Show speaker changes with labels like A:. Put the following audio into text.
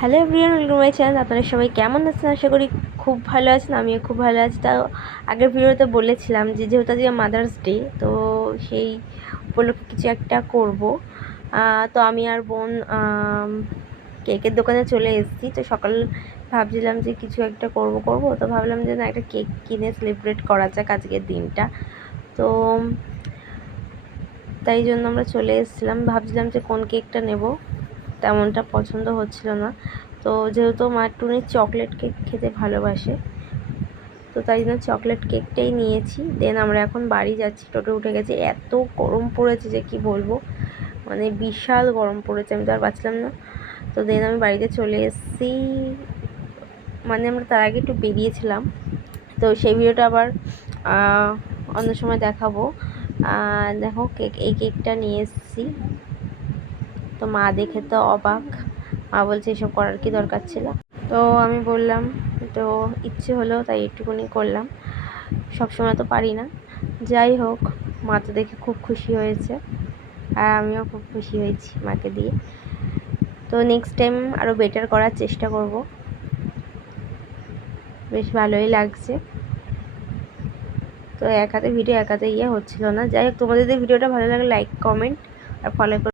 A: Hello everyone welcome my channel আপনারা সবাই কেমন আছেন? আশা করি খুব ভালো আছেন, আমিও খুব ভালো আছি। তাও আগের ভিডিওতে বলেছিলাম যে যেহেতু আজকে মাদার্স ডে তো সেই উপলক্ষে কিছু একটা করব। তো আমি আর বোন কেকের দোকানে চলে এসেছি। তো সকাল ভাবছিলাম যে কিছু একটা করব করব। তো ভাবলাম যে না, একটা কেক কিনে সেলিব্রেট করা যাক আজকের দিনটা। তো তাই জন্য আমরা চলে এসেছিলাম। ভাবছিলাম যে কোন কেকটা নেব। তেমনটা পছন্দ হচ্ছিল না। তো যেহেতু আমার টুনি চকলেট কেক খেতে ভালোবাসে, তো তাই জন্য চকলেট কেকটাই নিয়েছি। দেন আমরা এখন বাড়ি যাচ্ছি, টোটো উঠে গেছে। এত গরম পড়েছে যে কি বলব? মানে বিশাল গরম পড়েছে, আমি তো আর বাঁচলাম না। তো দেন আমি বাড়িতে চলে এসেছি। মানে আমরা তার আগে একটু বেরিয়েছিলাম। তো সেই ভিডিওটা আবার অন্য সময় দেখাবো। দেখো কেক এই কেকটা নিয়ে এসেছি। তো মা দেখে তো অবাক। মা বলছে, এসব করার কি দরকার ছিল? তো আমি বললাম, তো ইচ্ছে হলো, তাই একটুখানি করলাম। সব সময় তো পারি না। যাই হোক, মা তো দেখে খুব খুশি হয়েছে। আর আমিও খুব খুশি হয়েছি মাকে দিয়ে। তো নেক্সট টাইম আরও বেটার করার চেষ্টা করব। বেশ ভালোই লাগছে। তো এক হাতে ভিডিও এক হাতে ইয়ে হচ্ছিল না। যাই হোক, তোমাদের ভিডিওটা ভালো লাগে লাইক কমেন্ট আর ফলো